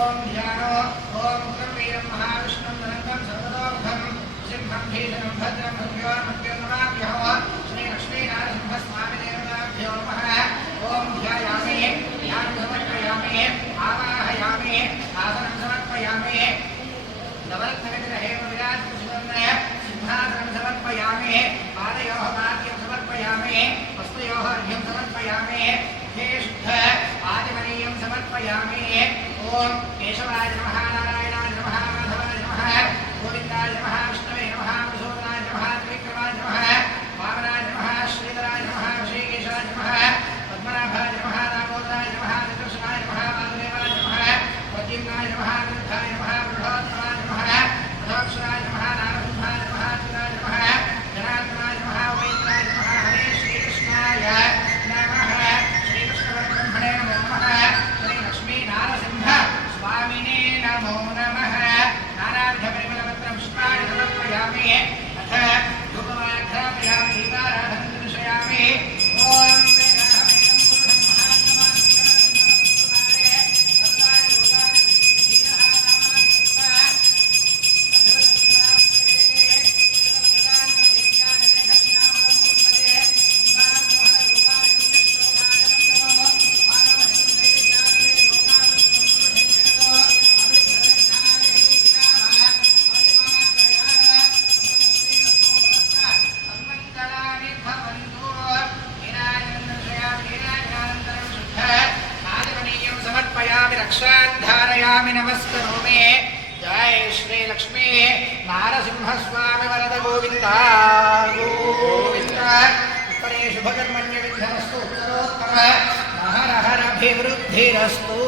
ओम ध्यानो ओम वीरं महाविष्णुं अनन्तं सर्वतोमुखं सिंहं भीषणं भद्रं भव्यो मध्यनमाभ्यः श्री लक्ष्मी नारसिंह स्वामी देवताभ्यो नमः ओम ध्यायामि ध्यानं समर्पयामि आवाहयामि आसनं समर्पयामि नवरत्नविग्रहेण विराजपुष्पं सिंहासनं समर्पयामि पादयोः पाद्यं समर्पयामि हस्तयोः अर्घ्यं समर्पयामि हे शुद्ध आदिमनीयं समर्पयामि ओम केशवाय नमः नारायणाय नमः माधवाय नमः गोविन्दाय नमः विष्णवे नमः मधुसूदनाय नमः त्रिविक्रमाय नमः वामनाय नमः श्रीधराय नमः ऋषिकेशाय नमः पद्मनाभाय नमः दामोदराय नमः निदर्शनाय नमः वासुदेवाय नमः प्रद्युम्नाय नमः अनिरुद्धाय नमः बृहत्तमाय नमः मधोक्षराय नमः नारसिंहाय नमः अच्युताय नमः जनार्दनाय नमः वैद्याय नमः हरे श्रीकृष्णाय नमः श्रीकृष्णपरब्रह्मणे नमो नमः श्री लक्ष्मी नारसिंह स्वामिने नमो नमः नानाविधपरिमलपत्रं पुष्पाणि समर्पयामि अथ धूपमाघ्रापयामि दीपाराधनं दर्शयामि ओम रक्षाधारयामि नमस्करोमि जय श्री लक्ष्मी नारसिंह स्वामी वरद गोविंद गोविंद उत्तरे शुभकर्मण्य विघ्नस्तु उत्तरोत्तर हर हर अभिवृद्धिरस्तु